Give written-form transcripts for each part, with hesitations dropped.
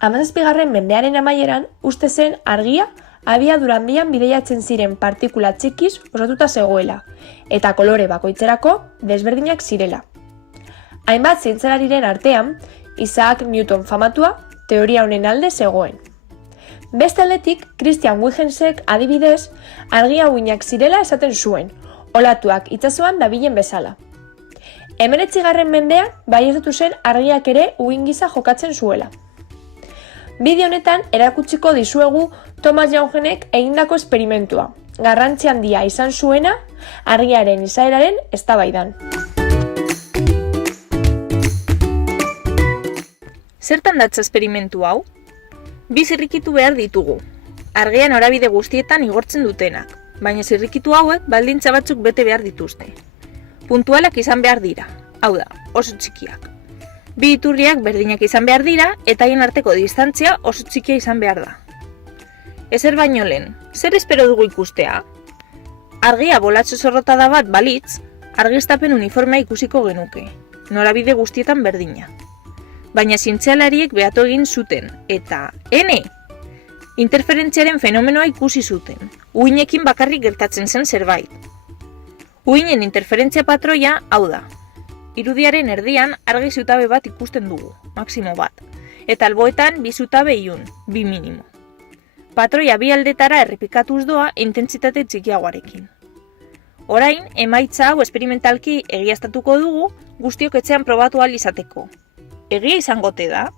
17. mendearen amaieran uste zen argia abiadura handian bidaiatzen ziren partikula txikiz osatuta zegoela, eta kolore bakoitzerako desberdinak zirela. Hainbat zientzialariren artean, Isaac Newton famatua teoria honen alde zegoen. Beste aldetik, Christian Huygensek adibidez, argia uhinak zirela esaten zuen, olatuak itsasoan dabilen bezala. 19. mendean baieztatu zen argiak ere uhin gisa jokatzen zuela. Bideo honetan erakutsiko dizuegu Thomas Jaugenek egindako esperimentua, garrantzi handia izan zuena argiaren izaeraren eztabaidan. Zertan datza esperimentu hau? Bi zirrikitu behar ditugu. Argia norabide guztietan igortzen dutenak, baina zirrikitu hauek baldintza batzuk bete behar dituzte. Puntualak izan behar dira, hau da, oso txikiak. Bi iturriak berdinak izan behar dira eta haien arteko distantzia oso txikia izan behar da. Ezer baino lehen, zer espero dugu ikustea? Argia bolatxo zorrotada bat balitz, argiztapen uniformea ikusiko genuke, norabide guztietan berdina. Baina zientzialariek behatu egin zuten, eta interferentziaren fenomenoa ikusi zuten, uhinekin bakarrik gertatzen zen zerbait. Uhinen interferentzia patroia hau da. Irudiaren erdian argi zutabe bat ikusten dugu, maximo bat, eta alboetan bi zutabe ilun, bi minimo. Patroia bi aldetara errepikatuz doa intentsitate txikiagoarekin. Orain, emaitza hau esperimentalki egiaztatuko dugu guztiok etxean probatu ahal izateko. Egia izangote da?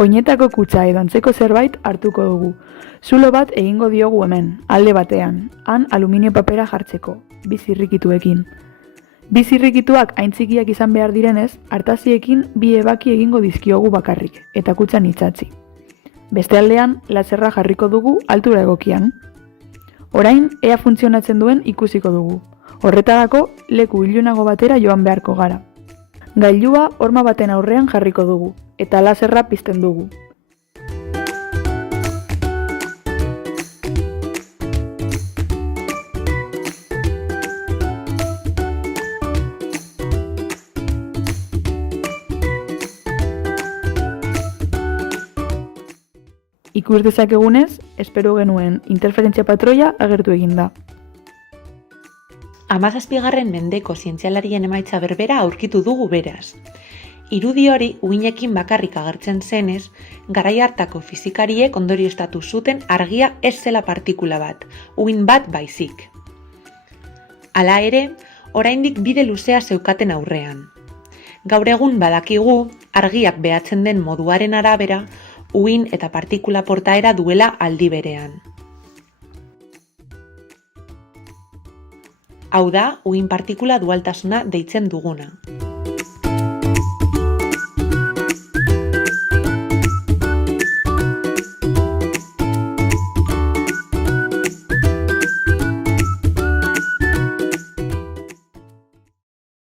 Oinetako kutxa edo antzeko zerbait hartuko dugu. Zulo bat egingo diogu hemen, alde batean, han aluminio papera jartzeko, bi zirrikituekin. Bi zirrikituak hain txikiak izan behar direnez, artaziekin bi ebaki egingo dizkiogu bakarrik, eta kutxan itsatsi. Beste aldean, laserra jarriko dugu altura egokian. Orain, ea funtzionatzen duen ikusiko dugu. Horretarako, leku ilunago batera joan beharko gara. Gailua horma baten aurrean jarriko dugu, eta laserra pizten dugu. Ikus dezakegunez, espero genuen interferentzia patroia agertu egin da. 17. mendeko zientzialarien emaitza berbera aurkitu dugu beraz. Irudi hori uhinekin bakarrik agertzen zenez, garai hartako fizikariek ondorioztatu zuten argia ez zela partikula bat, uhin bat baizik. Hala ere, oraindik bide luzea zeukaten aurrean. Gaur egun badakigu, argiak behatzen den moduaren arabera, uhin eta partikula portaera duela aldi berean. Hau da, uhin partikula dualtasuna deitzen duguna.